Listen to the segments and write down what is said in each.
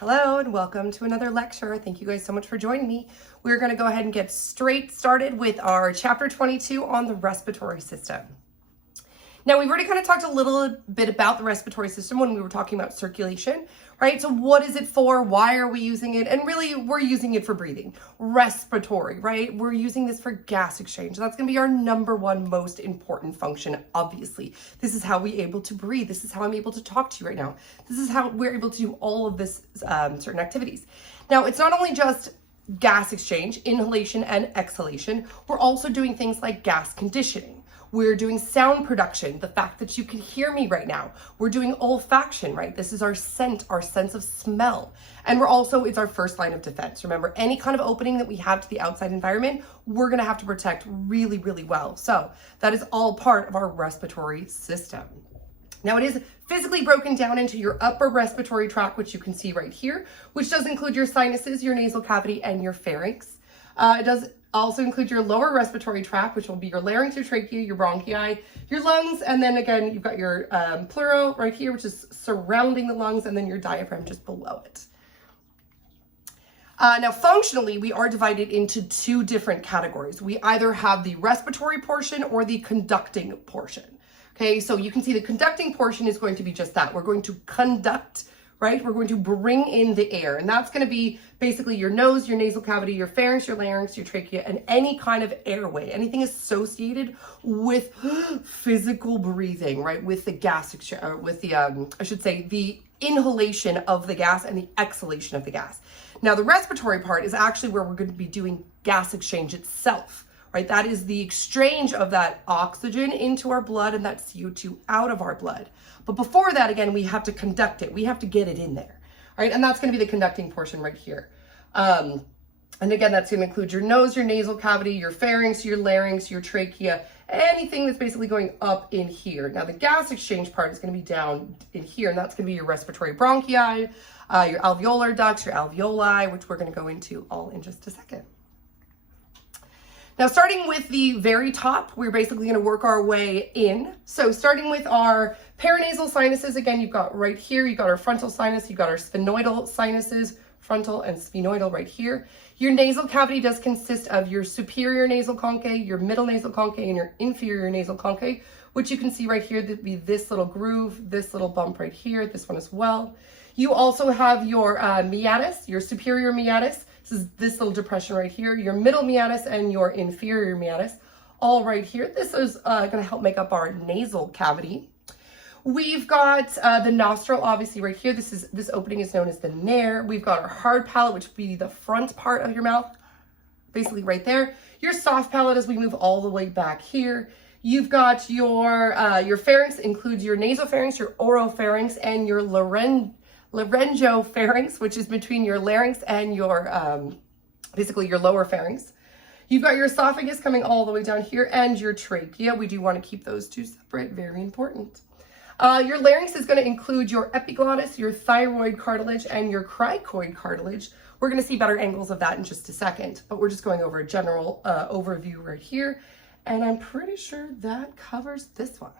Hello and welcome to another lecture. Thank you guys so much for joining me. We're going to go ahead and get straight started with our chapter 22 on the respiratory system. Now, we've already kind of talked a little bit about the respiratory system when we were talking about circulation, right? So what is it for? Why are we using it? And really, we're using it for breathing. Respiratory, right? We're using this for gas exchange. That's going to be our number one most important function, obviously. This is how we're able to breathe. This is how I'm able to talk to you right now. This is how we're able to do all of this certain activities. Now, it's not only just gas exchange, inhalation and exhalation. We're also doing things like gas conditioning. We're doing sound production, the fact that you can hear me right now. We're doing olfaction, right? This is our scent, our sense of smell. And it's our first line of defense. Remember, any kind of opening that we have to the outside environment, we're gonna have to protect really, really well. So that is all part of our respiratory system. Now it is physically broken down into your upper respiratory tract, which you can see right here, which does include your sinuses, your nasal cavity, and your pharynx. It does also include your lower respiratory tract, which will be your larynx, your trachea, your bronchi, your lungs, and then again, you've got your pleuro right here, which is surrounding the lungs, and then your diaphragm just below it. Now, functionally, we are divided into two different categories. We either have the respiratory portion or the conducting portion. Okay, so you can see the conducting portion is going to be just that. We're going to conduct, right? We're going to bring in the air, and that's going to be basically your nose, your nasal cavity, your pharynx, your larynx, your trachea, and any kind of airway, anything associated with physical breathing, right? With the gas, with the, I should say, the inhalation of the gas and the exhalation of the gas. Now, the respiratory part is actually where we're going to be doing gas exchange itself, right? That is the exchange of that oxygen into our blood and that CO2 out of our blood. But before that, again, we have to conduct it. We have to get it in there, right? And that's going to be the conducting portion right here. And again, that's going to include your nose, your nasal cavity, your pharynx, your larynx, your trachea, anything that's basically going up in here. Now, the gas exchange part is going to be down in here, and that's going to be your respiratory bronchi, your alveolar ducts, your alveoli, which we're going to go into all in just a second. Now, starting with the very top, we're basically going to work our way in. So starting with our paranasal sinuses, again, you've got right here, you've got our frontal sinus, you've got our sphenoidal sinuses, frontal and sphenoidal right here. Your nasal cavity does consist of your superior nasal concave, your middle nasal concave, and your inferior nasal concave, which you can see right here, that'd be this little groove, this little bump right here, this one as well. You also have your meatus, your superior meatus. This is this little depression right here, your middle meatus and your inferior meatus, all right here. This is going to help make up our nasal cavity. We've got the nostril, obviously, right here. This opening is known as the nares. We've got our hard palate, which would be the front part of your mouth, basically right there. Your soft palate as we move all the way back here. You've got your pharynx, includes your nasopharynx, your oropharynx, and your laryngopharynx, which is between your larynx and your, basically your lower pharynx. You've got your esophagus coming all the way down here and your trachea. We do want to keep those two separate, very important. Your larynx is going to include your epiglottis, your thyroid cartilage, and your cricoid cartilage. We're going to see better angles of that in just a second, but we're just going over a general overview right here. And I'm pretty sure that covers this one.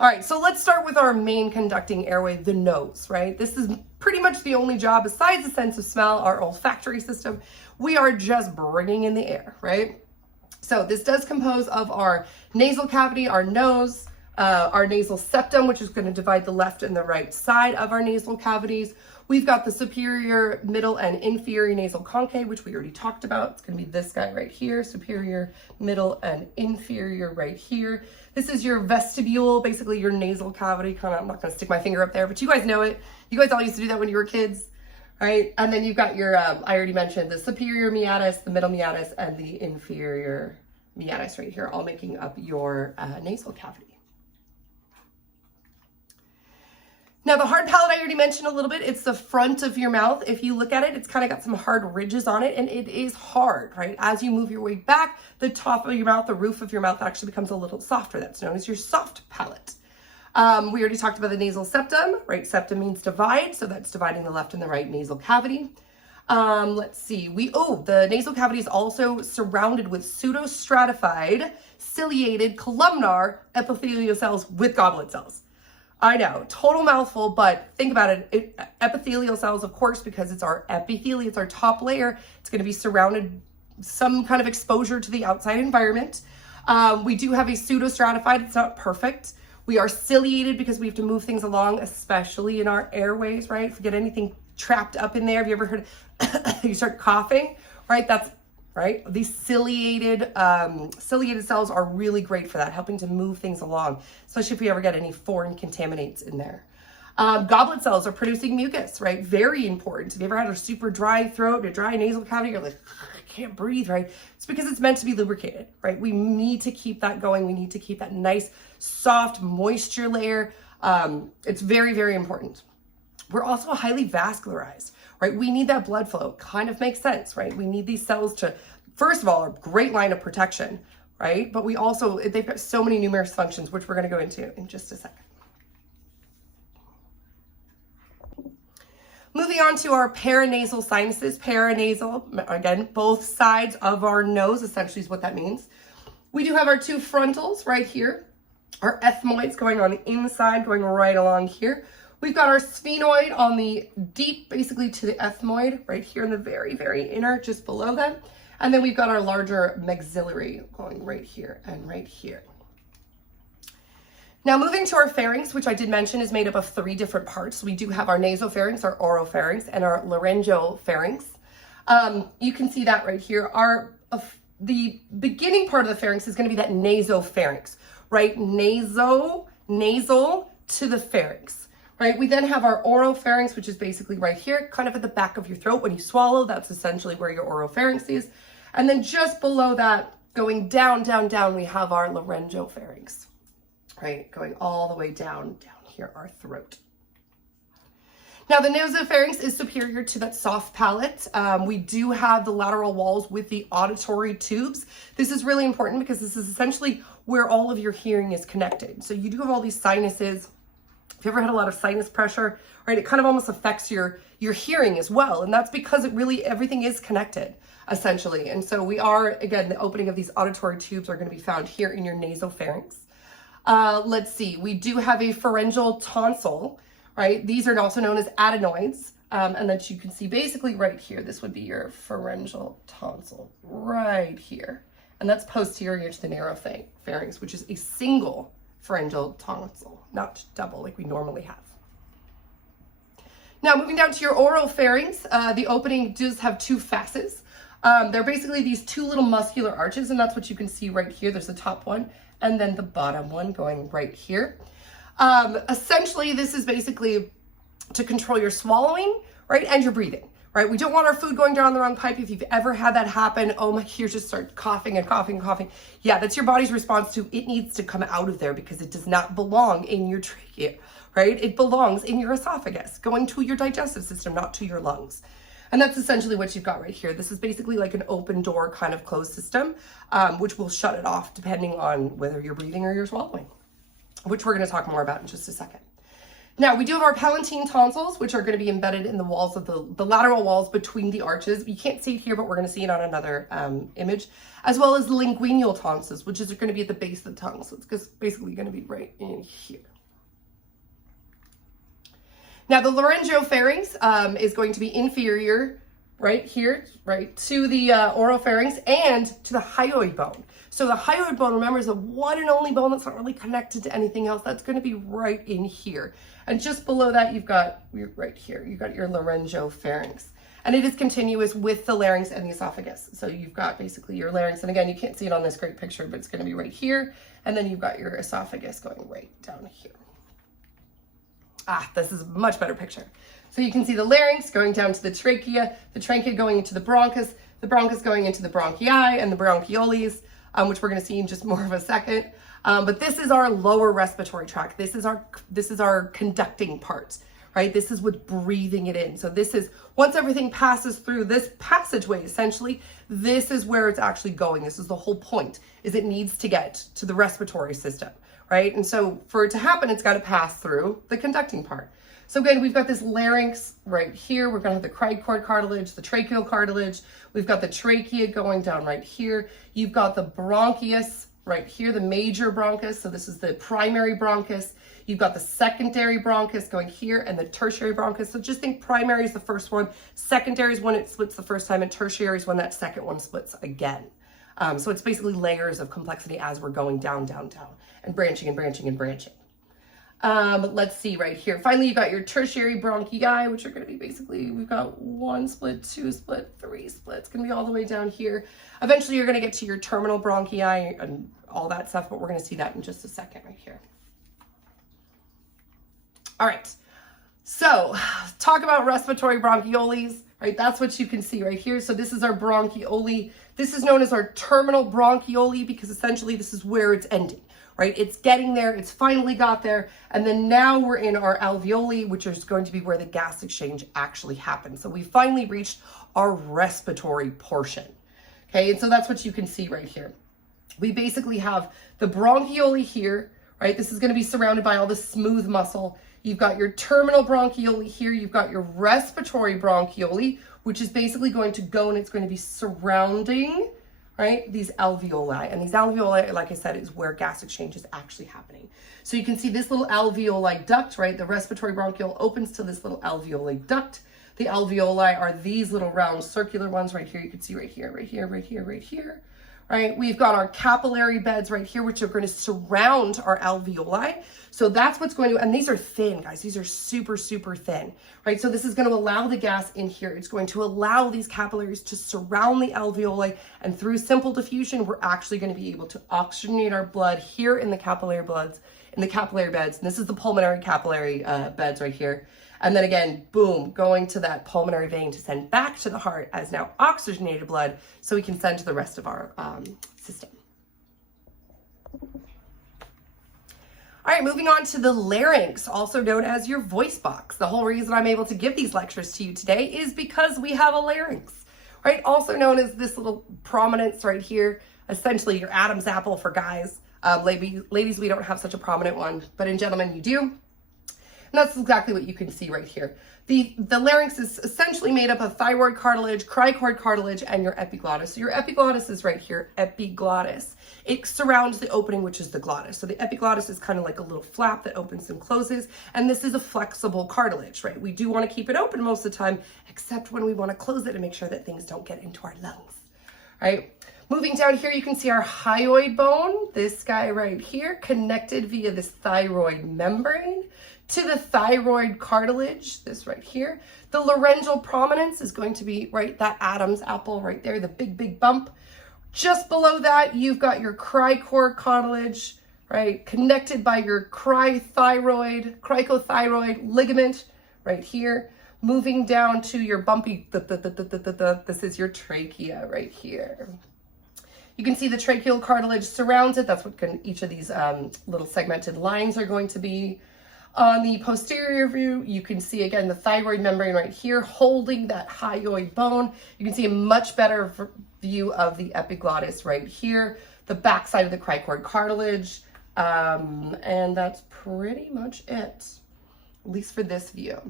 All right, so let's start with our main conducting airway, the nose, right? This is pretty much the only job besides the sense of smell, our olfactory system. We are just bringing in the air, right? So this does compose of our nasal cavity, our nose, our nasal septum, which is going to divide the left and the right side of our nasal cavities. We've got the superior, middle, and inferior nasal concave, which we already talked about. It's going to be this guy right here, superior, middle, and inferior right here. This is your vestibule, basically your nasal cavity. I'm not going to stick my finger up there, but you guys know it. You guys all used to do that when you were kids, right? And then you've got your, I already mentioned the superior meatus, the middle meatus, and the inferior meatus right here, all making up your nasal cavity. Now, the hard palate I already mentioned a little bit. It's the front of your mouth. If you look at it, it's kind of got some hard ridges on it, and it is hard, right? As you move your way back, the top of your mouth, the roof of your mouth actually becomes a little softer. That's known as your soft palate. We already talked about the nasal septum, right? Septum means divide, so that's dividing the left and the right nasal cavity. Let's see. The nasal cavity is also surrounded with pseudostratified, ciliated, columnar epithelial cells with goblet cells. I know, total mouthful, but think about it. Epithelial cells, of course, because it's our epithelium, it's our top layer. It's going to be surrounded some kind of exposure to the outside environment. We do have a pseudostratified. It's not perfect. We are ciliated because we have to move things along, especially in our airways, right? If we get anything trapped up in there, have you ever heard you start coughing, right? That's right. These ciliated cells are really great for that, helping to move things along, especially if we ever get any foreign contaminants in there. Goblet cells are producing mucus, right? Very important. Have you ever had a super dry throat, a dry nasal cavity? You're like, I can't breathe, right? It's because it's meant to be lubricated, right? We need to keep that going. We need to keep that nice, soft moisture layer. It's very, very important. We're also highly vascularized, right? We need that blood flow. Kind of makes sense, right? We need these cells to, first of all, a great line of protection, right? But we also, they've got so many numerous functions, which we're going to go into in just a second. Moving on to our paranasal sinuses. Paranasal, again, both sides of our nose, essentially is what that means. We do have our two frontals right here. Our ethmoids going on the inside, going right along here. We've got our sphenoid on the deep, basically to the ethmoid, right here in the very, very inner, just below them. And then we've got our larger maxillary going right here and right here. Now moving to our pharynx, which I did mention is made up of 3 different parts. We do have our nasopharynx, our oropharynx, and our laryngopharynx. You can see that right here. The beginning part of the pharynx is going to be that nasopharynx, right? Nasal to the pharynx. Right, we then have our oropharynx, which is basically right here, kind of at the back of your throat. When you swallow, that's essentially where your oropharynx is. And then just below that, going down, down, down, we have our laryngopharynx, right? Going all the way down here, our throat. Now, the nasopharynx is superior to that soft palate. We do have the lateral walls with the auditory tubes. This is really important because this is essentially where all of your hearing is connected. So you do have all these sinuses. If you ever had a lot of sinus pressure, right, it kind of almost affects your hearing as well. And that's because everything is connected, essentially. And so we are, again, the opening of these auditory tubes are going to be found here in your nasopharynx. Let's see, we do have a pharyngeal tonsil, right? These are also known as adenoids. And then you can see basically right here, this would be your pharyngeal tonsil right here. And that's posterior to the narrow pharynx, which is a single pharyngeal tonsil, not double like we normally have. Now moving down to your oropharynx, the opening does have 2 facets. They're basically these 2 little muscular arches, and that's what you can see right here. There's the top one and then the bottom one going right here. Essentially, this is basically to control your swallowing, right, and your breathing. Right, we don't want our food going down the wrong pipe. If you've ever had that happen, oh my, you just start coughing and coughing and coughing. Yeah, that's your body's response to it needs to come out of there because it does not belong in your trachea, right? It belongs in your esophagus, going to your digestive system, not to your lungs. And that's essentially what you've got right here. This is basically like an open door kind of closed system, which will shut it off depending on whether you're breathing or you're swallowing, which we're going to talk more about in just a second. Now, we do have our palatine tonsils, which are going to be embedded in the walls of the lateral walls between the arches. You can't see it here, but we're going to see it on another image, as well as the linguinal tonsils, which is going to be at the base of the tongue. So it's basically going to be right in here. Now, the laryngopharynx is going to be inferior right here, right, to the oropharynx and to the hyoid bone. So the hyoid bone, remember, is the one and only bone that's not really connected to anything else. That's going to be right in here. And just below that, you've got, right here, you've got your laryngopharynx. And it is continuous with the larynx and the esophagus. So you've got basically your larynx. And again, you can't see it on this great picture, but it's going to be right here. And then you've got your esophagus going right down here. This is a much better picture. So you can see the larynx going down to the trachea going into the bronchus going into the bronchi and the bronchioles, which we're going to see in just more of a second. But this is our lower respiratory tract. This is our conducting part, right? This is what's breathing it in. So this is, once everything passes through this passageway, essentially, this is where it's actually going. This is the whole point, is it needs to get to the respiratory system, right? And so for it to happen, it's got to pass through the conducting part. So again, we've got this larynx right here. We're going to have the cricoid cartilage, the tracheal cartilage. We've got the trachea going down right here. You've got the bronchus right here, the major bronchus. So this is the primary bronchus. You've got the secondary bronchus going here and the tertiary bronchus. So just think primary is the first one, secondary is when it splits the first time, and tertiary is when that second one splits again. So it's basically layers of complexity as we're going down, down, down, and branching and branching and branching. Let's see right here. Finally, you've got your tertiary bronchi, which are going to be basically, we've got 1 split, 2 split, 3 split. It's going to be all the way down here. Eventually, you're going to get to your terminal bronchi and all that stuff, but we're going to see that in just a second right here. All right, so talk about respiratory bronchioles, right? That's what you can see right here. So this is our bronchiole. This is known as our terminal bronchiole because essentially this is where it's ending, right? It's getting there, it's finally got there, and then now we're in our alveoli, which is going to be where the gas exchange actually happens. So we finally reached our respiratory portion, okay? And so that's what you can see right here. We basically have the bronchiole here, right? This is going to be surrounded by all the smooth muscle. You've got your terminal bronchiole here. You've got your respiratory bronchiole, which is basically going to go and it's going to be surrounding, right, these alveoli. And these alveoli, like I said, is where gas exchange is actually happening. So you can see this little alveoli duct, right? The respiratory bronchiole opens to this little alveoli duct. The alveoli are these little round circular ones right here. You can see right here, right here, right here, right here. Right, we've got our capillary beds right here, which are going to surround our alveoli. So that's what's going to, and these are thin, guys. These are super, super thin, right? So this is going to allow the gas in here. It's going to allow these capillaries to surround the alveoli, and through simple diffusion, we're actually going to be able to oxygenate our blood here in the capillary beds. And this is the pulmonary capillary beds right here. And then again, boom, going to that pulmonary vein to send back to the heart as now oxygenated blood so we can send to the rest of our system. All right, moving on to the larynx, also known as your voice box. The whole reason I'm able to give these lectures to you today is because we have a larynx, right? Also known as this little prominence right here, essentially your Adam's apple for guys. Ladies, we don't have such a prominent one, but in gentlemen, you do. And that's exactly what you can see right here. The larynx is essentially made up of thyroid cartilage, cricoid cartilage, and your epiglottis. So your epiglottis is right here, epiglottis. It surrounds the opening, which is the glottis. So the epiglottis is kind of like a little flap that opens and closes, and this is a flexible cartilage, right? We do want to keep it open most of the time, except when we want to close it and make sure that things don't get into our lungs, right? Moving down here, you can see our hyoid bone, this guy right here, connected via this thyroid membrane to the thyroid cartilage, this right here. The laryngeal prominence is going to be right, that Adam's apple right there, the big, big bump. Just below that, you've got your cricoid cartilage, right, connected by your cricothyroid ligament right here. Moving down to your bumpy, this is your trachea right here. You can see the tracheal cartilage surrounds it. That's what each of these little segmented lines are going to be. On the posterior view, you can see again the thyroid membrane right here holding that hyoid bone. You can see a much better view of the epiglottis right here, the backside of the cricoid cartilage, and that's pretty much it, at least for this view.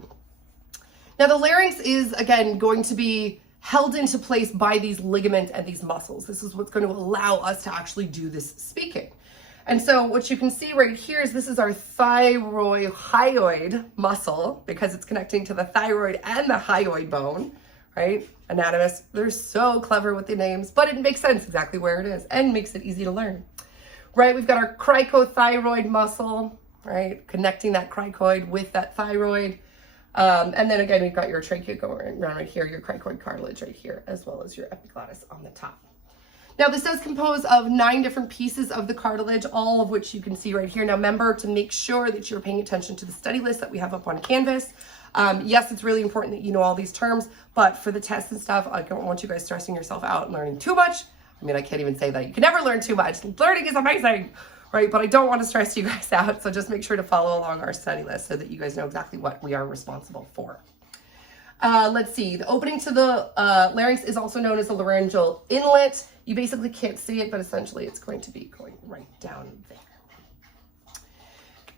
Now the larynx is again going to be held into place by these ligaments and these muscles. This is what's going to allow us to actually do this speaking. And so what you can see right here is this is our thyroid muscle because it's connecting to the thyroid and the hyoid bone, right? Anatomists, they're so clever with the names, but it makes sense exactly where it is and makes it easy to learn, right? We've got our cricothyroid muscle, right? Connecting that cricoid with that thyroid. And then again, we've got your trachea going around right here, your cricoid cartilage right here, as well as your epiglottis on the top. Now this does compose of 9 different pieces of the cartilage, all of which you can see right here. Now remember to make sure that you're paying attention to the study list that we have up on Canvas. Yes, it's really important that you know all these terms, but for the tests and stuff, I don't want you guys stressing yourself out and learning too much. I mean, I can't even say that. You can never learn too much. Learning is amazing, right? But I don't want to stress you guys out, so just make sure to follow along our study list so that you guys know exactly what we are responsible for. Let's see, the opening to the larynx is also known as the laryngeal inlet. You basically can't see it, but essentially it's going to be going right down there.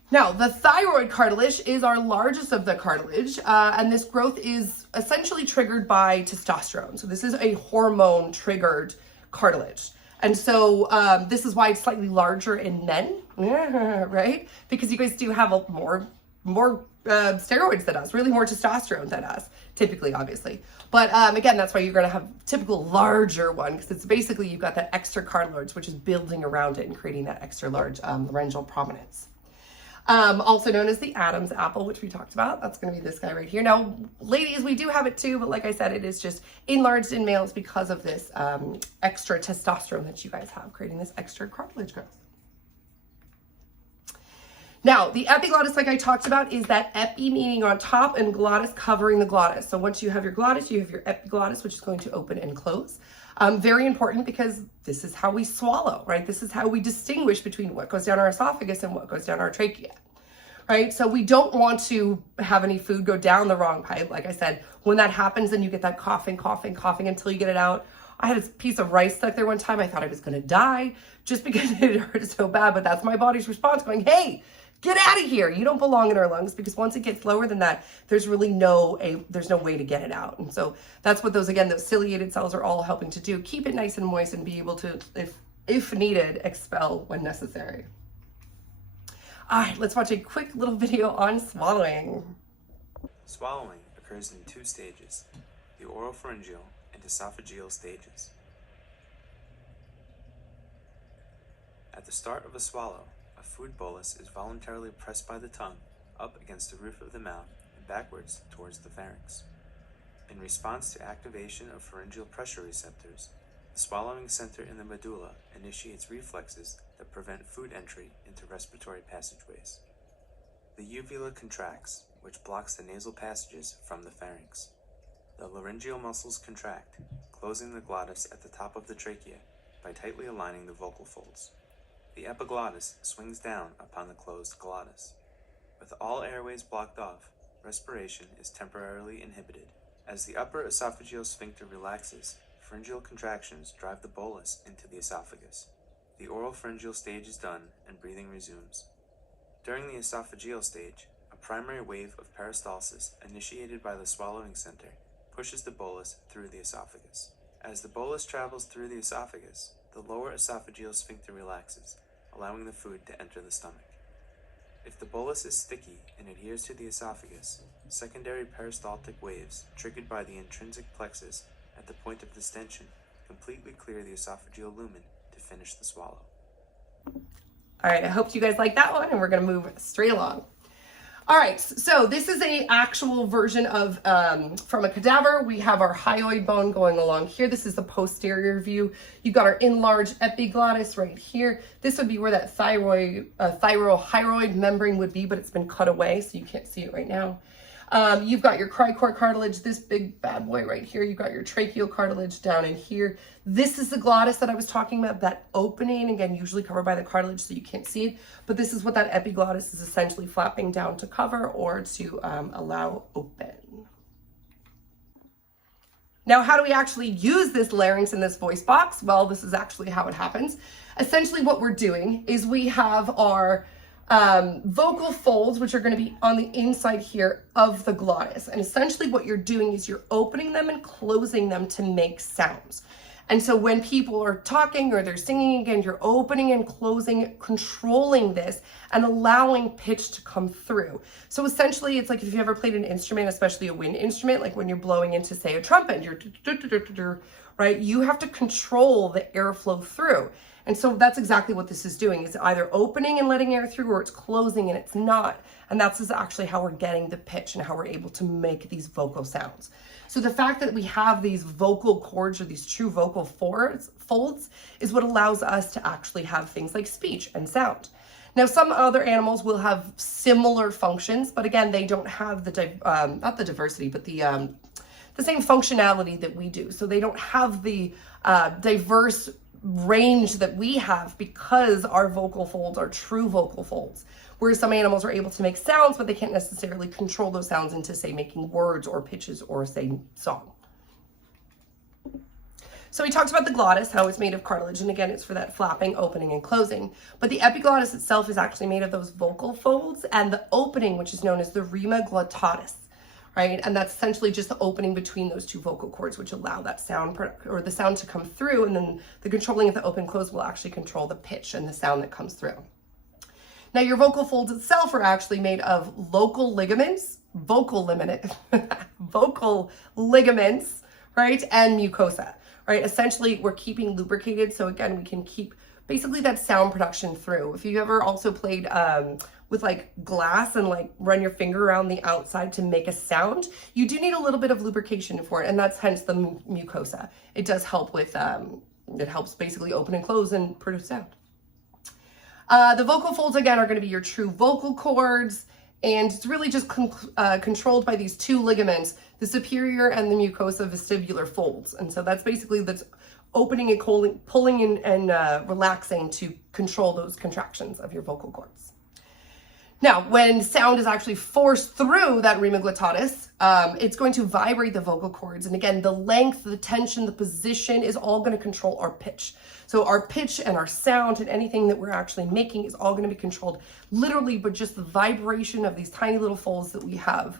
Now, the thyroid cartilage is our largest of the cartilage, and this growth is essentially triggered by testosterone. So this is a hormone-triggered cartilage. And so this is why it's slightly larger in men, right? Because you guys do have more steroids than us, really more testosterone than us, typically, obviously. But again, that's why you're going to have typical larger one, because it's basically you've got that extra cartilage, which is building around it and creating that extra large laryngeal prominence. Also known as the Adam's apple, which we talked about. That's going to be this guy right here. Now, ladies, we do have it too, but like I said, it is just enlarged in males because of this extra testosterone that you guys have, creating this extra cartilage growth. Now, the epiglottis, like I talked about, is that epi meaning on top and glottis covering the glottis. So once you have your glottis, you have your epiglottis, which is going to open and close. Very important because this is how we swallow, right? This is how we distinguish between what goes down our esophagus and what goes down our trachea, right? So we don't want to have any food go down the wrong pipe. Like I said, when that happens, then you get that coughing until you get it out. I had a piece of rice stuck there one time. I thought I was going to die just because it hurt so bad, but that's my body's response going, hey, get out of here. You don't belong in our lungs, because once it gets lower than that, there's really no way to get it out. And so that's what those ciliated cells are all helping to do. Keep it nice and moist and be able to, if needed, expel when necessary. All right, let's watch a quick little video on swallowing. Swallowing occurs in two stages, the oropharyngeal and esophageal stages. At the start of a swallow, a food bolus is voluntarily pressed by the tongue up against the roof of the mouth and backwards towards the pharynx. In response to activation of pharyngeal pressure receptors, the swallowing center in the medulla initiates reflexes that prevent food entry into respiratory passageways. The uvula contracts, which blocks the nasal passages from the pharynx. The laryngeal muscles contract, closing the glottis at the top of the trachea by tightly aligning the vocal folds. The epiglottis swings down upon the closed glottis. With all airways blocked off, respiration is temporarily inhibited. As the upper esophageal sphincter relaxes, pharyngeal contractions drive the bolus into the esophagus. The oropharyngeal stage is done and breathing resumes. During the esophageal stage, a primary wave of peristalsis initiated by the swallowing center pushes the bolus through the esophagus. As the bolus travels through the esophagus, the lower esophageal sphincter relaxes, allowing the food to enter the stomach. If the bolus is sticky and adheres to the esophagus, secondary peristaltic waves triggered by the intrinsic plexus at the point of distension completely clear the esophageal lumen to finish the swallow. All right, I hope you guys like that one, and we're going to move straight along. All right, so this is an actual version of, from a cadaver. We have our hyoid bone going along here. This is the posterior view. You've got our enlarged epiglottis right here. This would be where that thyroid membrane would be, but it's been cut away, so you can't see it right now. You've got your cricoid cartilage, this big bad boy right here. You've got your tracheal cartilage down in here. This is the glottis that I was talking about, that opening, again, usually covered by the cartilage so you can't see it. But this is what that epiglottis is essentially flapping down to cover or to allow open. Now, how do we actually use this larynx in this voice box? Well, this is actually how it happens. Essentially what we're doing is we have our vocal folds, which are going to be on the inside here of the glottis. And essentially what you're doing is you're opening them and closing them to make sounds. And so when people are talking or they're singing, again, you're opening and closing, controlling this and allowing pitch to come through. So essentially it's like if you ever played an instrument, especially a wind instrument, like when you're blowing into, say, a trumpet, you're right? You have to control the airflow through. And so that's exactly what this is doing. It's either opening and letting air through, or it's closing and it's not. And that's actually how we're getting the pitch and how we're able to make these vocal sounds. So the fact that we have these vocal cords or these true vocal folds is what allows us to actually have things like speech and sound. Now, some other animals will have similar functions, but again, they don't have the, not the diversity, but the same functionality that we do. So they don't have the diverse range that we have because our vocal folds are true vocal folds. Whereas some animals are able to make sounds, but they can't necessarily control those sounds into, say, making words or pitches or, say, song. So we talked about the glottis, how it's made of cartilage, and again, it's for that flapping, opening, and closing. But the epiglottis itself is actually made of those vocal folds and the opening, which is known as the rima glottalis. right? And that's essentially just the opening between those two vocal cords, which allow that sound or the sound to come through. And then the controlling of the open close will actually control the pitch and the sound that comes through. Now your vocal folds itself are actually made of vocal ligaments, right? And mucosa, right? Essentially we're keeping lubricated. So again, we can keep basically that sound production through. If you ever also played with like glass and like run your finger around the outside to make a sound, you do need a little bit of lubrication for it. And that's hence the mucosa. It does help with, it helps basically open and close and produce sound. The vocal folds, again, are going to be your true vocal cords, and it's really just controlled by these two ligaments, the superior and the mucosa vestibular folds. And so that's basically that's opening and pulling and relaxing to control those contractions of your vocal cords. Now, when sound is actually forced through that remiglottis, it's going to vibrate the vocal cords. And again, the length, the tension, the position is all going to control our pitch. So our pitch and our sound and anything that we're actually making is all going to be controlled literally, but just the vibration of these tiny little folds that we have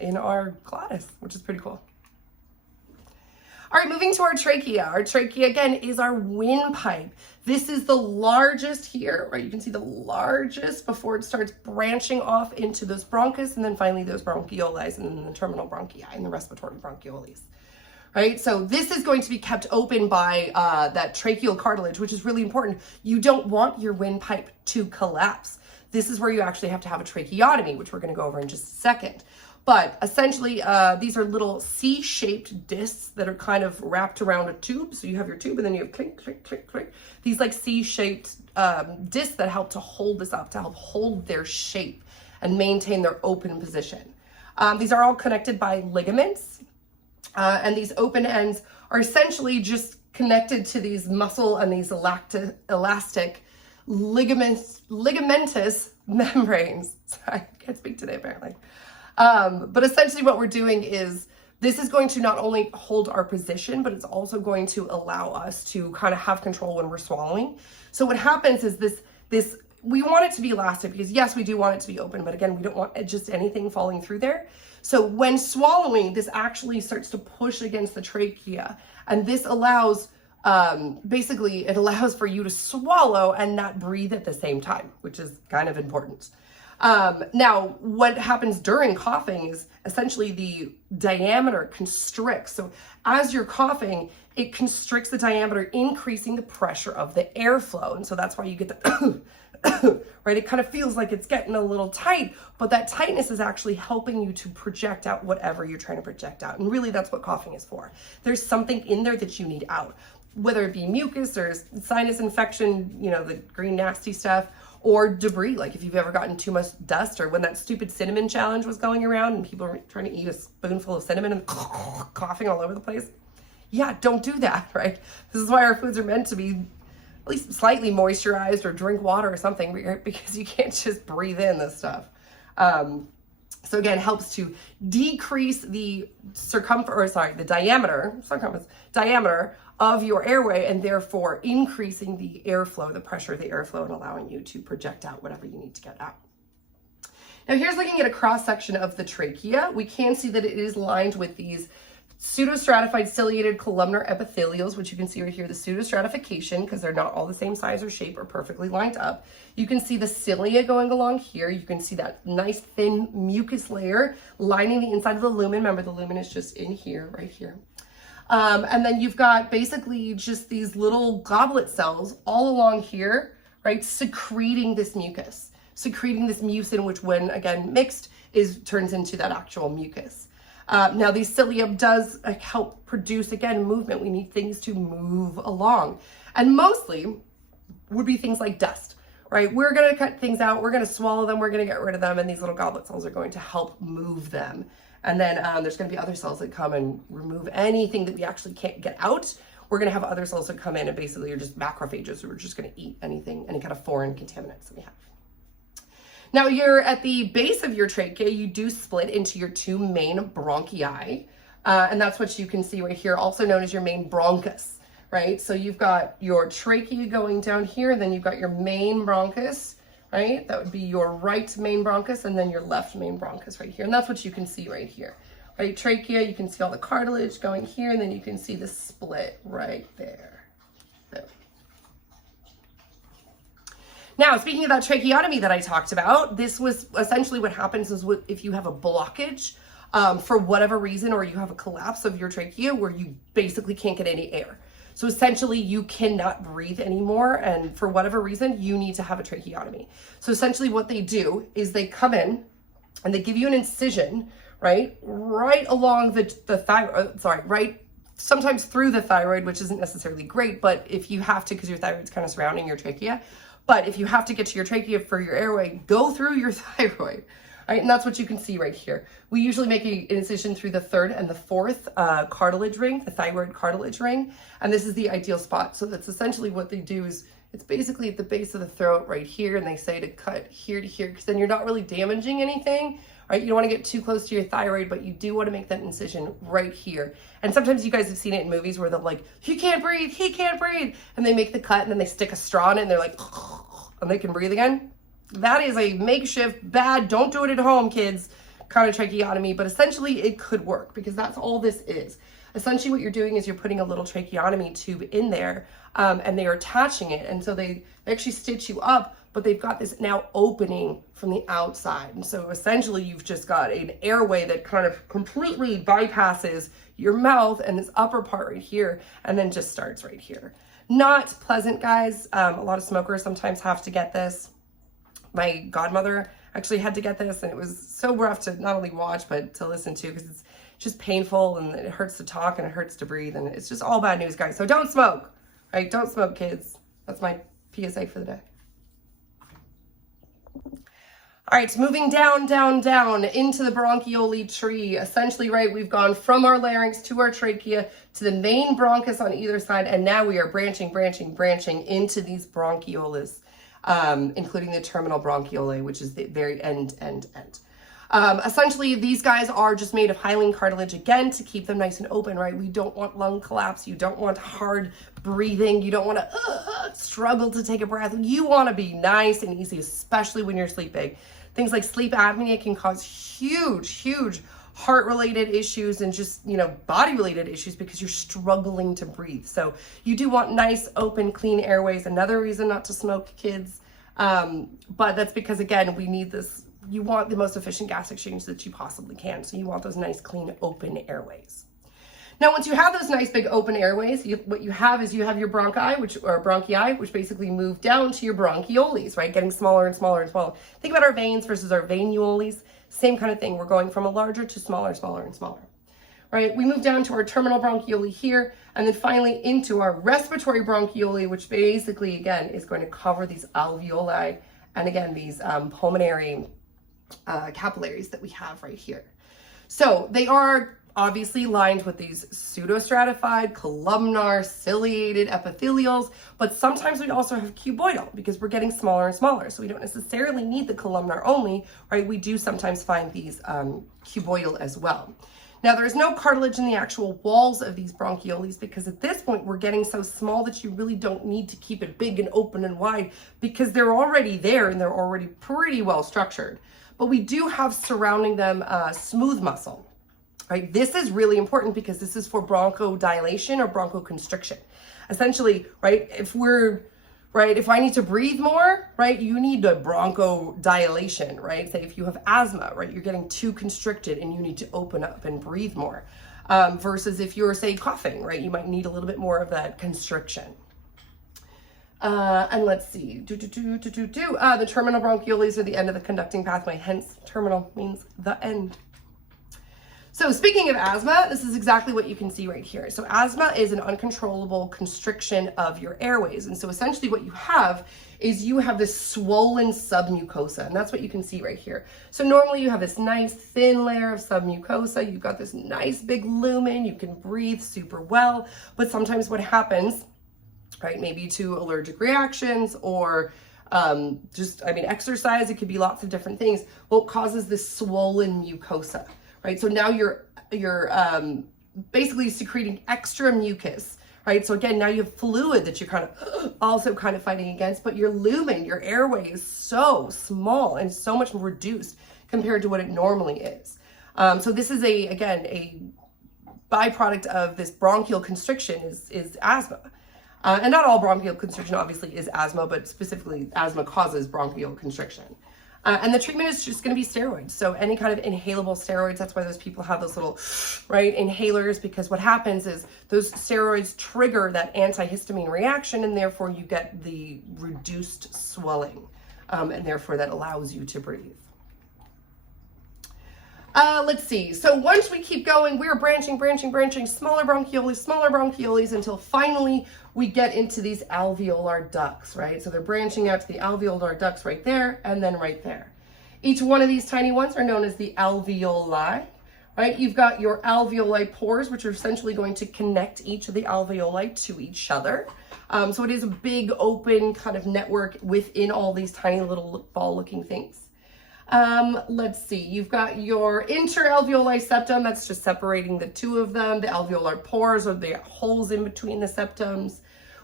in our glottis, which is pretty cool. All right, moving to our trachea. Our trachea, again, is our windpipe. This is the largest here, right? You can see the largest before it starts branching off into those bronchus, and then finally those bronchioles, and then the terminal bronchi and the respiratory bronchioles, right? So this is going to be kept open by that tracheal cartilage, which is really important. You don't want your windpipe to collapse. This is where you actually have to have a tracheotomy, which we're going to go over in just a second. But essentially, these are little C-shaped discs that are kind of wrapped around a tube. So you have your tube and then you have clink, clink, clink, clink. These like C-shaped discs that help to hold this up, to help hold their shape and maintain their open position. These are all connected by ligaments. And these open ends are essentially just connected to these muscle and these elastic ligamentous membranes. Sorry, I can't speak today apparently. But essentially what we're doing is this is going to not only hold our position, but it's also going to allow us to kind of have control when we're swallowing. So what happens is this we want it to be elastic because yes, we do want it to be open, but again, we don't want just anything falling through there. So when swallowing, this actually starts to push against the trachea, and this allows, basically it allows for you to swallow and not breathe at the same time, which is kind of important. Now, what happens during coughing is essentially the diameter constricts. So as you're coughing, it constricts the diameter, increasing the pressure of the airflow. And so that's why you get the, right? It kind of feels like it's getting a little tight, but that tightness is actually helping you to project out whatever you're trying to project out. And really that's what coughing is for. There's something in there that you need out, whether it be mucus or sinus infection, you know, the green nasty stuff, or debris, like if you've ever gotten too much dust, or when that stupid cinnamon challenge was going around and people were trying to eat a spoonful of cinnamon and coughing all over the place. Yeah, don't do that, right? This is why our foods are meant to be at least slightly moisturized, or drink water or something, because you can't just breathe in this stuff. So again, helps to decrease the diameter of your airway, and therefore increasing the airflow, the pressure of the airflow, and allowing you to project out whatever you need to get out. Now here's looking at a cross section of the trachea. We can see that it is lined with these pseudostratified ciliated columnar epithelials, which you can see right here, the pseudostratification, because they're not all the same size or shape or perfectly lined up. You can see the cilia going along here. You can see that nice thin mucus layer lining the inside of the lumen. Remember, the lumen is just in here, right here. And then you've got basically just these little goblet cells all along here, right? Secreting this mucus, secreting this mucin, which when again mixed turns into that actual mucus. Now these cilia does help produce, again, movement. We need things to move along, and mostly would be things like dust, right? We're going to cut things out. We're going to swallow them. We're going to get rid of them. And these little goblet cells are going to help move them. And then there's going to be other cells that come and remove anything that we actually can't get out. We're going to have other cells that come in and basically are just macrophages who are just going to eat anything, any kind of foreign contaminants that we have. Now you're at the base of your trachea, you do split into your two main bronchi. And that's what you can see right here, also known as your main bronchus, right? So you've got your trachea going down here, then you've got your main bronchus right? That would be your right main bronchus and then your left main bronchus right here. And that's what you can see right here, right? Trachea, you can see all the cartilage going here, and then you can see the split right there. So. Now, speaking of that tracheotomy that I talked about, this was essentially what happens is if you have a blockage for whatever reason, or you have a collapse of your trachea where you basically can't get any air. So essentially you cannot breathe anymore, and for whatever reason, you need to have a tracheotomy. So essentially what they do is they come in and they give you an incision, right along the thyroid, right, sometimes through the thyroid, which isn't necessarily great, but if you have to, because your thyroid's kind of surrounding your trachea, but if you have to get to your trachea for your airway, go through your thyroid. Right, and that's what you can see right here. We usually make an incision through the third and the fourth cartilage ring, the thyroid cartilage ring, and this is the ideal spot. So that's essentially what they do is, it's basically at the base of the throat right here, and they say to cut here to here, because then you're not really damaging anything, right? You don't want to get too close to your thyroid, but you do want to make that incision right here. And sometimes you guys have seen it in movies where they're like, he can't breathe, and they make the cut, and then they stick a straw in it, and they're like, and they can breathe again. That is a makeshift, bad, don't do it at home, kids, kind of tracheotomy, but essentially it could work because that's all this is. Essentially what you're doing is you're putting a little tracheotomy tube in there and they are attaching it. And so they actually stitch you up, but they've got this now opening from the outside. And so essentially you've just got an airway that kind of completely bypasses your mouth and this upper part right here, and then just starts right here. Not pleasant, guys. A lot of smokers sometimes have to get this. My godmother actually had to get this, and it was so rough to not only watch, but to listen to, because it's just painful, and it hurts to talk, and it hurts to breathe, and it's just all bad news, guys. So don't smoke, right? Don't smoke, kids. That's my PSA for the day. All right, moving down into the bronchiole tree. Essentially, right, we've gone from our larynx to our trachea to the main bronchus on either side, and now we are branching into these bronchioles. Including the terminal bronchiole, which is the very end. Essentially, these guys are just made of hyaline cartilage, again, to keep them nice and open, right? We don't want lung collapse. You don't want hard breathing. You don't want to struggle to take a breath. You want to be nice and easy, especially when you're sleeping. Things like sleep apnea can cause huge heart-related issues and just, body-related issues because you're struggling to breathe. So you do want nice, open, clean airways. Another reason not to smoke, kids. But that's because, again, we need this. You want the most efficient gas exchange that you possibly can. So you want those nice, clean, open airways. Now, once you have those nice, big, open airways, what you have is you have your bronchi, which basically move down to your bronchioles, right? Getting smaller and smaller and smaller. Think about our veins versus our venules. Same kind of thing. We're going from a larger to smaller and smaller, right? We move down to our terminal bronchiole here, and then finally into our respiratory bronchiole, which basically, again, is going to cover these alveoli and, again, these pulmonary capillaries that we have right here. So they are obviously lined with these pseudostratified, columnar, ciliated epithelials, but sometimes we also have cuboidal because we're getting smaller and smaller. So we don't necessarily need the columnar only, right? We do sometimes find these cuboidal as well. Now, there's no cartilage in the actual walls of these bronchioles because at this point we're getting so small that you really don't need to keep it big and open and wide because they're already there and they're already pretty well structured. But we do have surrounding them smooth muscle. Right, this is really important because this is for bronchodilation or bronchoconstriction. Essentially, right, if I need to breathe more, right, you need a bronchodilation, right? Say if you have asthma, right, you're getting too constricted and you need to open up and breathe more. Versus if you're, say, coughing, right, you might need a little bit more of that constriction. And let's see, the terminal bronchioles are the end of the conducting pathway, hence terminal means the end. So speaking of asthma, this is exactly what you can see right here. So asthma is an uncontrollable constriction of your airways. And so essentially what you have is you have this swollen submucosa, and that's what you can see right here. So normally you have this nice thin layer of submucosa. You've got this nice big lumen. You can breathe super well. But sometimes what happens, right, maybe to allergic reactions or exercise, it could be lots of different things. Well, it causes this swollen mucosa. Right, so now you're basically secreting extra mucus, right? So again, now you have fluid that you're kind of also kind of fighting against, but your lumen, your airway is so small and so much reduced compared to what it normally is. So this is again, a byproduct of this bronchial constriction is asthma. And not all bronchial constriction obviously is asthma, but specifically asthma causes bronchial constriction. And the treatment is just going to be steroids. So any kind of inhalable steroids, that's why those people have those little, right, inhalers, because what happens is those steroids trigger that antihistamine reaction, and therefore you get the reduced swelling, and therefore that allows you to breathe. Let's see. So once we keep going, we're branching, smaller bronchioles until finally we get into these alveolar ducts, right? So they're branching out to the alveolar ducts right there and then right there. Each one of these tiny ones are known as the alveoli, right? You've got your alveoli pores, which are essentially going to connect each of the alveoli to each other. So it is a big open kind of network within all these tiny little ball-looking things. Let's see, you've got your interalveoli septum, that's just separating the two of them. The alveolar pores are the holes in between the septums.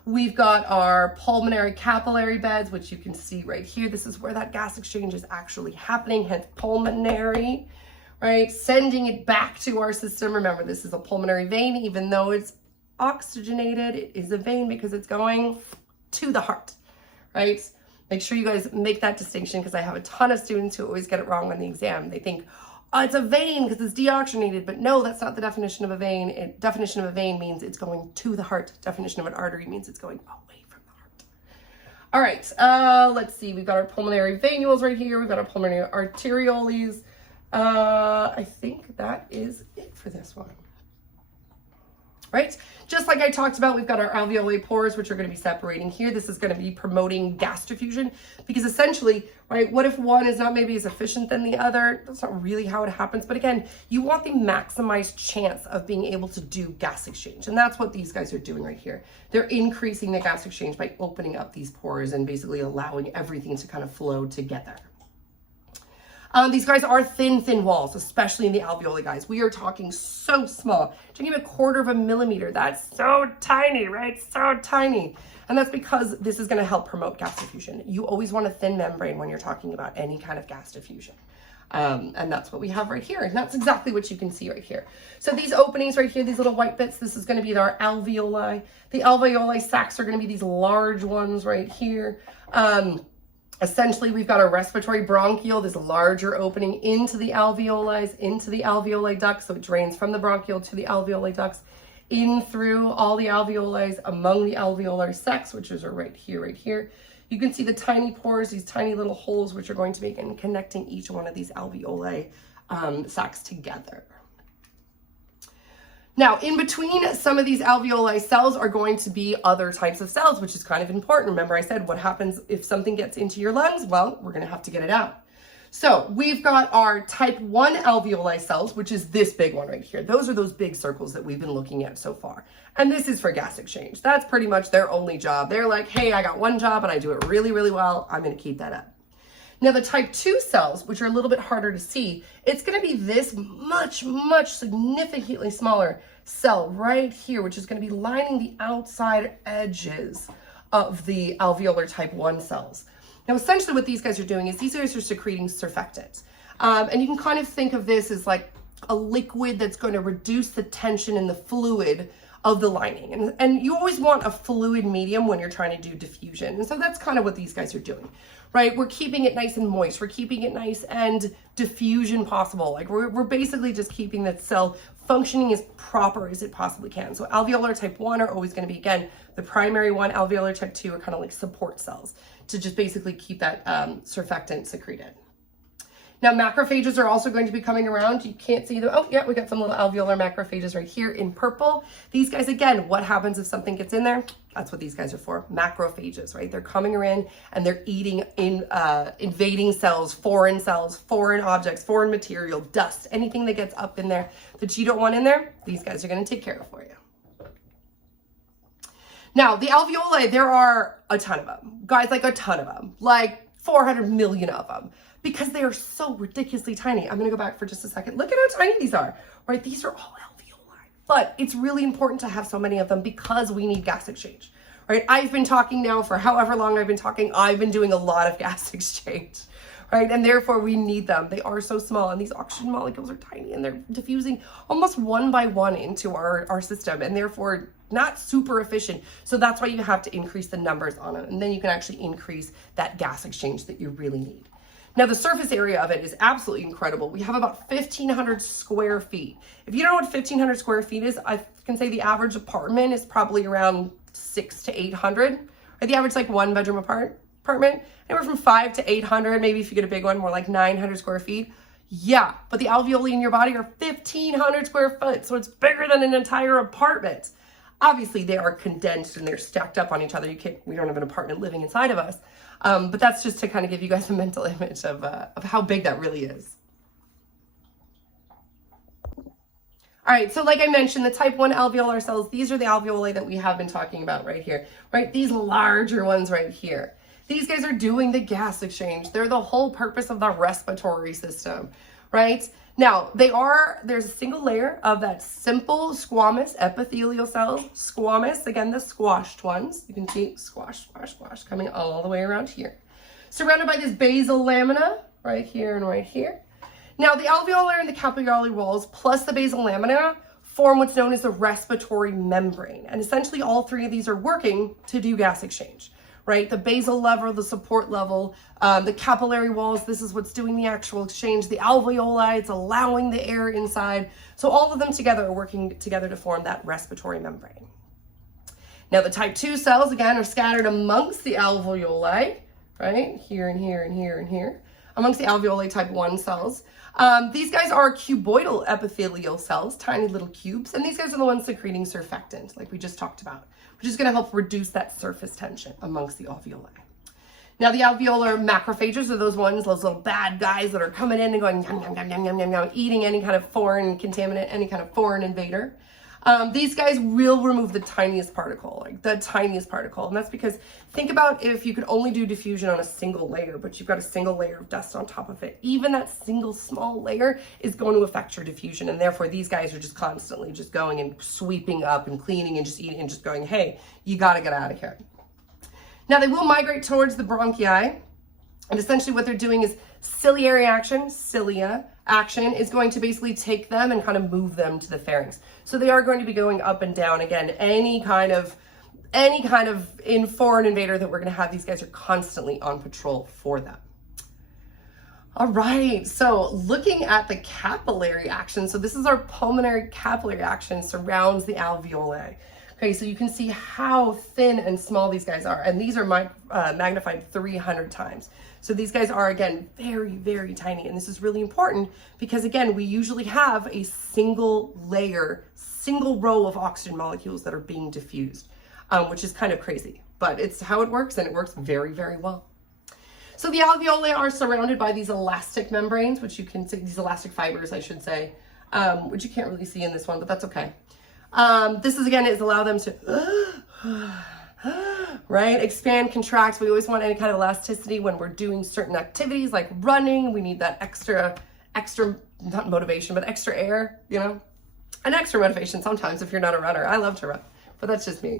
We've got our pulmonary capillary beds, which you can see right here. This is where that gas exchange is actually happening, hence pulmonary, right? Sending it back to our system. Remember, this is a pulmonary vein, even though it's oxygenated, it is a vein because it's going to the heart, right? Make sure you guys make that distinction, because I have a ton of students who always get it wrong on the exam. They think, oh, it's a vein because it's deoxygenated, but no, that's not the definition of a vein. Definition of a vein means it's going to the heart. Definition of an artery means it's going away from the heart. All right, let's see. We've got our pulmonary venules right here. We've got our pulmonary arterioles. I think that is it for this one. Right? Just like I talked about, we've got our alveoli pores, which are going to be separating here. This is going to be promoting gas diffusion, because essentially, right, what if one is not maybe as efficient than the other? That's not really how it happens. But again, you want the maximized chance of being able to do gas exchange. And that's what these guys are doing right here. They're increasing the gas exchange by opening up these pores and basically allowing everything to kind of flow together. These guys are thin walls, especially in the alveoli, guys. We are talking so small, talking about 1/4 millimeter. That's so tiny, right? So tiny. And that's because this is going to help promote gas diffusion. You always want a thin membrane when you're talking about any kind of gas diffusion. And that's what we have right here. And that's exactly what you can see right here. So these openings right here, these little white bits, this is going to be our alveoli. The alveoli sacs are going to be these large ones right here. Essentially, we've got a respiratory bronchiole, this larger opening into the alveoli, into the alveoli ducts. So it drains from the bronchiole to the alveoli ducts, in through all the alveoli, among the alveolar sacs, which is right here, right here. You can see the tiny pores, these tiny little holes, which are going to be connecting each one of these alveoli sacs together. Now, in between some of these alveoli cells are going to be other types of cells, which is kind of important. Remember I said, what happens if something gets into your lungs? Well, we're going to have to get it out. So we've got our type 1 alveoli cells, which is this big one right here. Those are those big circles that we've been looking at so far. And this is for gas exchange. That's pretty much their only job. They're like, hey, I got one job and I do it really, really well. I'm going to keep that up. Now the type 2 cells, which are a little bit harder to see, it's going to be this much significantly smaller cell right here, which is going to be lining the outside edges of the alveolar type 1 cells. Now essentially what these guys are doing is these guys are secreting surfactants. And you can kind of think of this as like a liquid that's going to reduce the tension in the fluid of the lining. And you always want a fluid medium when you're trying to do diffusion. And so that's kind of what these guys are doing, right? We're keeping it nice and moist. We're keeping it nice and diffusion possible. Like we're basically just keeping that cell functioning as proper as it possibly can. So alveolar type 1 are always going to be, again, the primary one. Alveolar type 2 are kind of like support cells to just basically keep that surfactant secreted. Now macrophages are also going to be coming around. You can't see them. Oh yeah, we got some little alveolar macrophages right here in purple. These guys, again, what happens if something gets in there? That's what these guys are for, macrophages, right? They're coming in and they're eating invading cells, foreign objects, foreign material, dust, anything that gets up in there that you don't want in there, these guys are going to take care of for you. Now, the alveoli, there are a ton of them. Guys, like a ton of them, like 400 million of them, because they are so ridiculously tiny. I'm going to go back for just a second. Look at how tiny these are, right? These are all alveoli, But it's really important to have so many of them because we need gas exchange, right? I've been talking now for however long I've been talking. I've been doing a lot of gas exchange, right? And therefore we need them. They are so small, and these oxygen molecules are tiny, and they're diffusing almost one by one into our system, and therefore not super efficient. So that's why you have to increase the numbers on it, and then you can actually increase that gas exchange that you really need. Now, the surface area of it is absolutely incredible. We have about 1,500 square feet. If you don't know what 1,500 square feet is, I can say the average apartment is probably around 600 to 800. Right? The average, like, one-bedroom apartment, anywhere from 500 to 800. Maybe if you get a big one, more like 900 square feet. Yeah, but the alveoli in your body are 1,500 square foot, so it's bigger than an entire apartment. Obviously, they are condensed and they're stacked up on each other. We don't have an apartment living inside of us. But that's just to kind of give you guys a mental image of how big that really is. All right, so like I mentioned, the type 1 alveolar cells, these are the alveoli that we have been talking about right here, right? These larger ones right here. These guys are doing the gas exchange. They're the whole purpose of the respiratory system, right? Now, there's a single layer of that simple squamous epithelial cells. Squamous, again, the squashed ones. You can see squash, squash, squash coming all the way around here. Surrounded by this basal lamina right here and right here. Now, the alveolar and the capillary walls plus the basal lamina form what's known as the respiratory membrane. And essentially all three of these are working to do gas exchange. Right? The basal level, the support level, the capillary walls, this is what's doing the actual exchange. The alveoli, it's allowing the air inside. So all of them together are working together to form that respiratory membrane. Now the type 2 cells, again, are scattered amongst the alveoli, right? Here and here and here and here, amongst the alveoli type 1 cells. These guys are cuboidal epithelial cells, tiny little cubes, and these guys are the ones secreting surfactant, like we just talked about, which is going to help reduce that surface tension amongst the alveoli. Now, the alveolar macrophages are those little bad guys that are coming in and going yum, yum, yum, yum, yum, yum, yum, eating any kind of foreign contaminant, any kind of foreign invader. These guys will remove the tiniest particle, and that's because think about if you could only do diffusion on a single layer, but you've got a single layer of dust on top of it. Even that single small layer is going to affect your diffusion, and therefore these guys are just constantly just going and sweeping up and cleaning and just eating and just going, hey, you got to get out of here. Now, they will migrate towards the bronchi, and essentially what they're doing is ciliary action, cilia action is going to basically take them and kind of move them to the pharynx. So they are going to be going up and down. Again, any kind of foreign invader that we're going to have, these guys are constantly on patrol for them. All right, so looking at the capillary action, so this is our pulmonary capillary action surrounds the alveoli. Okay, so you can see how thin and small these guys are, and these are magnified 300 times. So these guys are, again, very, very tiny, and this is really important because, again, we usually have a single row of oxygen molecules that are being diffused, which is kind of crazy, but it's how it works, and it works very, very well. So the alveoli are surrounded by these elastic membranes, which you can see, these elastic fibers, I should say, which you can't really see in this one, but that's okay. This is, again, is allow them to, right, expand, contract. We always want any kind of elasticity when we're doing certain activities like running. We need that extra, not motivation, but extra air, you know, and extra motivation sometimes if you're not a runner. I love to run, but that's just me.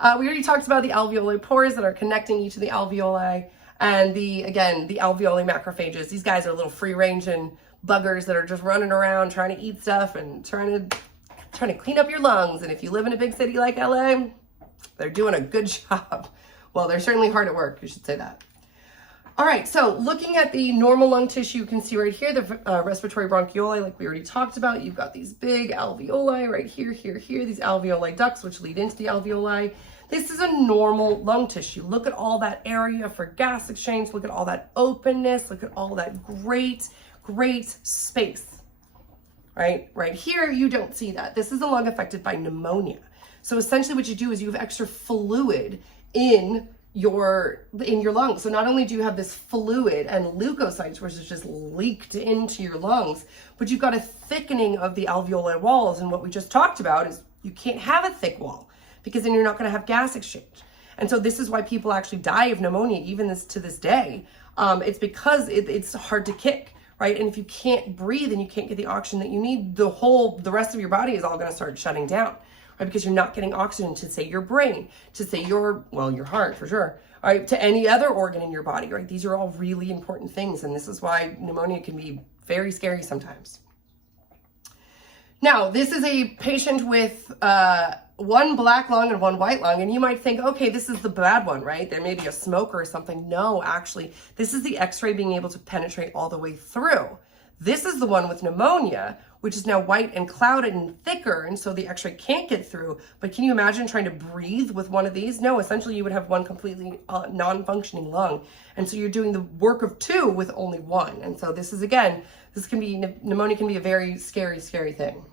We already talked about the alveolar pores that are connecting each of the alveoli, and the alveoli macrophages. These guys are little free-ranging buggers that are just running around trying to eat stuff and trying to clean up your lungs. And if you live in a big city like LA, they're doing a good job. Well, they're certainly hard at work, you should say that. All right, so looking at the normal lung tissue, you can see right here, the respiratory bronchioli, like we already talked about. You've got these big alveoli right here, these alveoli ducts, which lead into the alveoli. This is a normal lung tissue. Look at all that area for gas exchange. Look at all that openness. Look at all that great space. Right here, you don't see that. This is a lung affected by pneumonia. So essentially what you do is you have extra fluid in your lungs. So not only do you have this fluid and leukocytes, which is just leaked into your lungs, but you've got a thickening of the alveolar walls. And what we just talked about is you can't have a thick wall because then you're not going to have gas exchange. And so this is why people actually die of pneumonia, even to this day. It's because it's hard to kick. right? And if you can't breathe and you can't get the oxygen that you need, the rest of your body is all going to start shutting down, right? Because you're not getting oxygen to, say, your brain, to, say, your heart for sure, all right, to any other organ in your body, right? These are all really important things. And this is why pneumonia can be very scary sometimes. Now, this is a patient with one black lung and one white lung, and you might think, okay, this is the bad one, right? There may be a smoker or something. No, actually, this is the x-ray being able to penetrate all the way through. This is the one with pneumonia, which is now white and clouded and thicker, and so the x-ray can't get through. But can you imagine trying to breathe with one of these? No, essentially you would have one completely non-functioning lung. And so you're doing the work of two with only one. And so this is, again, pneumonia can be a very scary, scary thing.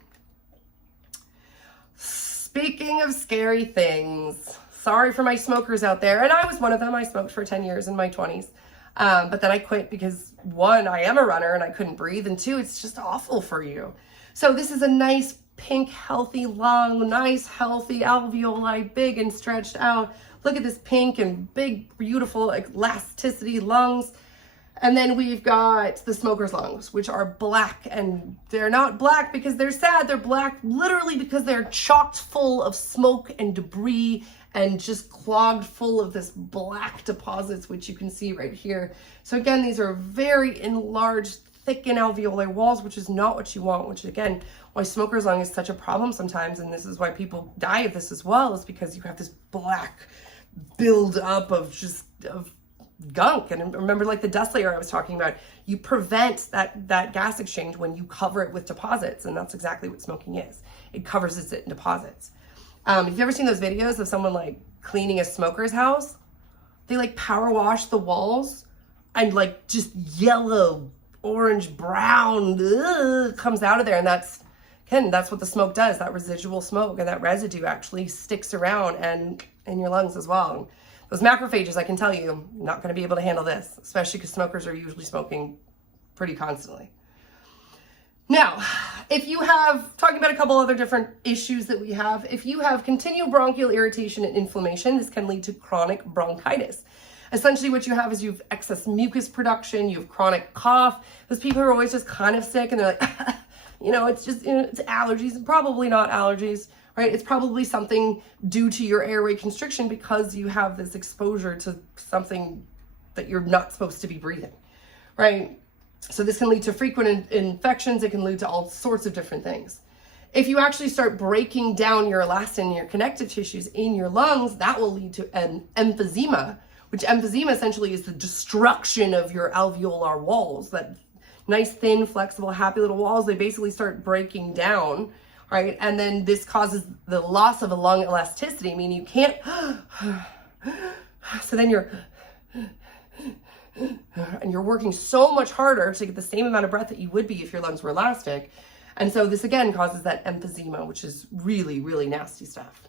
Speaking of scary things, sorry for my smokers out there. And I was one of them. I smoked for 10 years in my 20s. But then I quit because, one, I am a runner and I couldn't breathe. And two, it's just awful for you. So this is a nice, pink, healthy lung, nice, healthy alveoli, big and stretched out. Look at this pink and big, beautiful elasticity lungs. And then we've got the smoker's lungs, which are black, and they're not black because they're sad. They're black literally because they're chocked full of smoke and debris and just clogged full of this black deposits, which you can see right here. So again, these are very enlarged, thickened alveolar walls, which is not what you want, which again, why smoker's lung is such a problem sometimes. And this is why people die of this as well, is because you have this black build up of gunk. And remember, like the dust layer I was talking about, you prevent that gas exchange when you cover it with deposits, and that's exactly what smoking is. It covers it in deposits. Have you ever seen those videos of someone like cleaning a smoker's house? They like power wash the walls and like just yellow, orange, brown comes out of there, and that's what the smoke does. That residual smoke and that residue actually sticks around and in your lungs as well. Those macrophages, I can tell you, not going to be able to handle this, especially because smokers are usually smoking pretty constantly. Now, if you have, talking about a couple other different issues that we have, if you have continued bronchial irritation and inflammation, this can lead to chronic bronchitis. Essentially what you have is you have excess mucus production, you have chronic cough. Those people are always just kind of sick and they're like, it's just, it's allergies, probably not allergies. Right? It's probably something due to your airway constriction because you have this exposure to something that you're not supposed to be breathing, right? So this can lead to frequent infections. It can lead to all sorts of different things. If you actually start breaking down your elastin and your connective tissues in your lungs, that will lead to an emphysema, which emphysema essentially is the destruction of your alveolar walls. That nice, thin, flexible, happy little walls, they basically start breaking down. Right, and then this causes the loss of a lung elasticity, meaning you can't, so then you're working so much harder to get the same amount of breath that you would be if your lungs were elastic. And so this again causes that emphysema, which is really, really nasty stuff.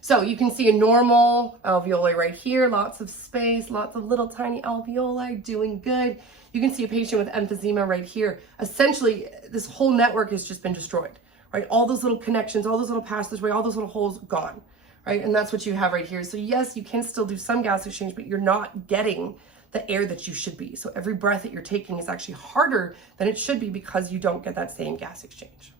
So you can see a normal alveoli right here, lots of space, lots of little tiny alveoli doing good. You can see a patient with emphysema right here. Essentially, this whole network has just been destroyed, right? All those little connections, all those little passageways, all those little holes gone, right? And that's what you have right here. So yes, you can still do some gas exchange, but you're not getting the air that you should be. So every breath that you're taking is actually harder than it should be because you don't get that same gas exchange.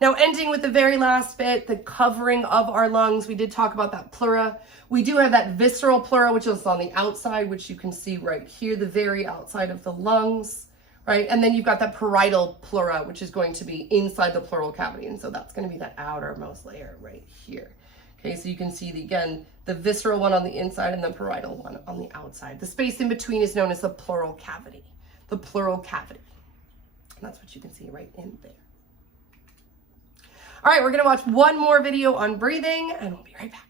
Now, ending with the very last bit, the covering of our lungs. We did talk about that pleura. We do have that visceral pleura, which is on the outside, which you can see right here, the very outside of the lungs, right? And then you've got that parietal pleura, which is going to be inside the pleural cavity. And so that's going to be that outermost layer right here. Okay, so you can see, again, the visceral one on the inside and the parietal one on the outside. The space in between is known as the pleural cavity. The pleural cavity. And that's what you can see right in there. All right, we're gonna watch one more video on breathing and we'll be right back.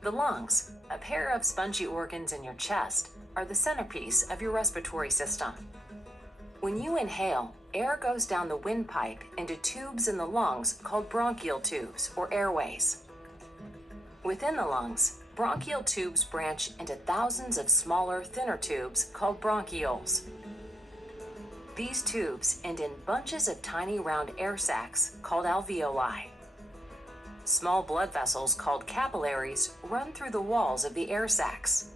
The lungs, a pair of spongy organs in your chest, are the centerpiece of your respiratory system. When you inhale, air goes down the windpipe into tubes in the lungs called bronchial tubes or airways. Within the lungs, bronchial tubes branch into thousands of smaller, thinner tubes called bronchioles. These tubes end in bunches of tiny round air sacs called alveoli. Small blood vessels called capillaries run through the walls of the air sacs.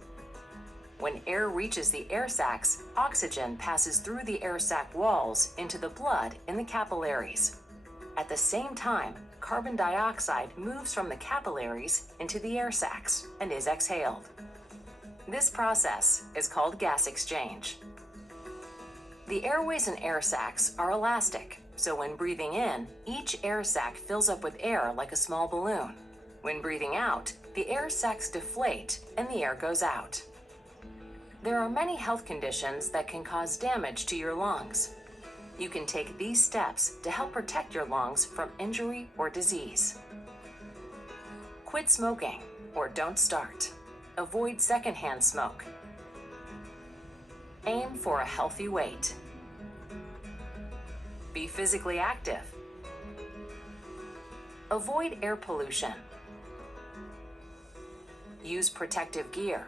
When air reaches the air sacs, oxygen passes through the air sac walls into the blood in the capillaries. At the same time, carbon dioxide moves from the capillaries into the air sacs and is exhaled. This process is called gas exchange. The airways and air sacs are elastic, so when breathing in, each air sac fills up with air like a small balloon. When breathing out, the air sacs deflate and the air goes out. There are many health conditions that can cause damage to your lungs. You can take these steps to help protect your lungs from injury or disease. Quit smoking or don't start. Avoid secondhand smoke. Aim for a healthy weight. Be physically active. Avoid air pollution. Use protective gear.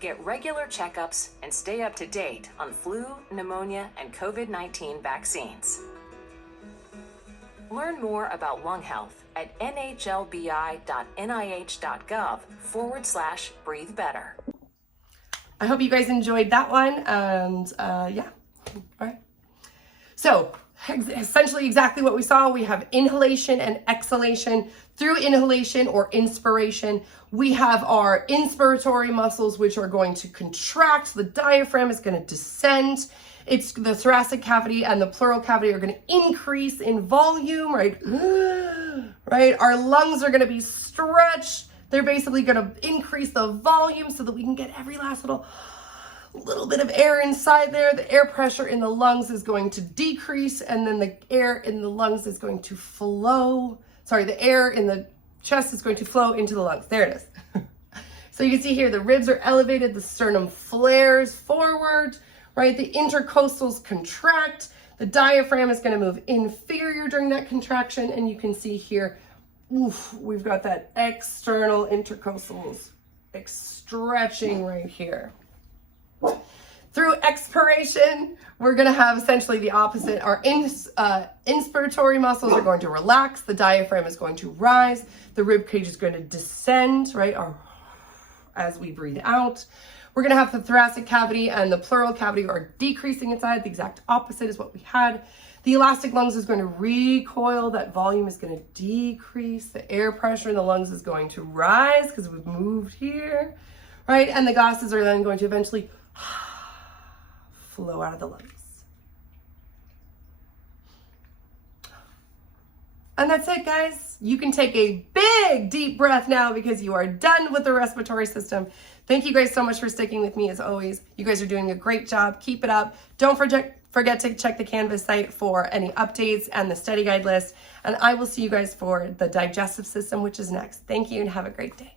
Get regular checkups and stay up to date on flu, pneumonia, and COVID-19 vaccines. Learn more about lung health at nhlbi.nih.gov/breathe better. I hope you guys enjoyed that one. And yeah, all right. So essentially exactly what we saw, we have inhalation and exhalation. Through inhalation or inspiration, we have our inspiratory muscles, which are going to contract. The diaphragm is going to descend. It's the thoracic cavity and the pleural cavity are going to increase in volume, right? Right? Our lungs are going to be stretched. They're basically going to increase the volume so that we can get every last little bit of air inside there. The air pressure in the lungs is going to decrease, and then the air in the lungs is going to flow. Sorry, the air in the chest is going to flow into the lungs. There it is. So you can see here, the ribs are elevated, the sternum flares forward, right? The intercostals contract. The diaphragm is going to move inferior during that contraction, and you can see here, oof, we've got that external intercostals stretching right here. Through expiration, we're going to have essentially the opposite. Our inspiratory muscles are going to relax. The diaphragm is going to rise. The rib cage is going to descend, right? As we breathe out. We're going to have the thoracic cavity and the pleural cavity are decreasing inside. The exact opposite is what we had. The elastic lungs is going to recoil. That volume is going to decrease. The air pressure in the lungs is going to rise because we've moved here, right? And the gases are then going to eventually flow out of the lungs. And that's it, guys. You can take a big, deep breath now because you are done with the respiratory system. Thank you guys so much for sticking with me as always. You guys are doing a great job. Keep it up. Don't forget to check the Canvas site for any updates and the study guide list. And I will see you guys for the digestive system, which is next. Thank you and have a great day.